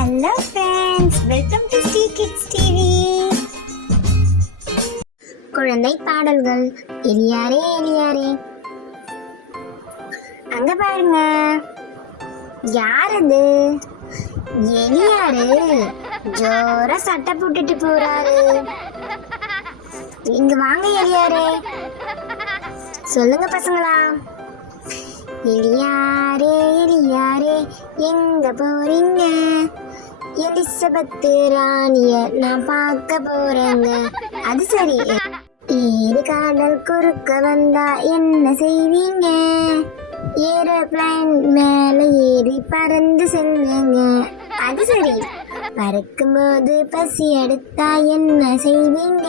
Hello friends, welcome to Stee Kids TV. குழந்தை பாடல்கள். எலியாரே எலியாரே, அங்க பாருங்க, யார் அது? எலியாரு ஜோரா சட்டை போட்டுட்டு போறாரு. இங்க வாங்க எலியாரே. சொல்லுங்க பசங்களா. எலியாரே எலியாரே, எங்க போறீங்க? எலிசபெத் ராணிய நான் பார்க்க போறேங்க. அது சரி, ஏறு கடல் குறுக்க வந்தா என்ன செய்வீங்க? ஏரோப்ளைன் மேல ஏறி பறந்து செல்லுங்க. அது சரி, பறக்கும்போது பசி எடுத்தா என்ன செய்வீங்க?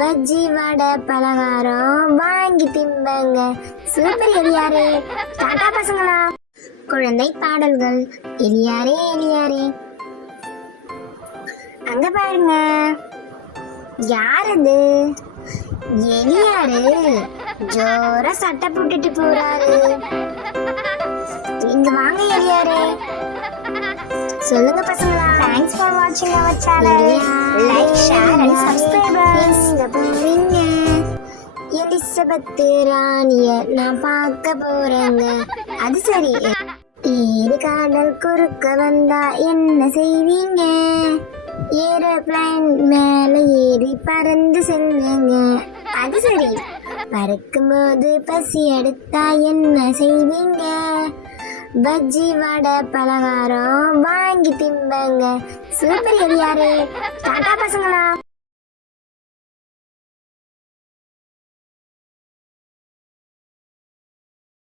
பஜ்ஜி வடை பலகாரம் வாங்கி திம்பங்க. சூப்பர் எலியாரே. டாடா பசங்களா. குழந்தை பாடல்கள். எலியாரே எலியாரே, அங்க பாருங்க, யார் அது? எலியாரு ஜோரா சட்டை போட்டுட்டு போறாரு. இங்க வாங்க எலியாரே. சொல்லுங்க பசங்களா. Thanks for watching our channel. Like, share and subscribe. எங்க போறீங்க? எலிசபெத் ராணிய நான் பார்க்க போறேங்க. அது சரி, ஏறு கடல் குறுக்க வந்தா என்ன செய்வீங்க? ஏரோப்ளைன் மேல ஏறி பறந்து செல்லுங்க. அது சரி, பறக்கும்போது பசி எடுத்தா என்ன செய்வீங்க? பஜ்ஜி வடை பலகாரம் வாங்கி திம்பங்க. சூப்பர் எலியாரே. டாடா பசங்களா.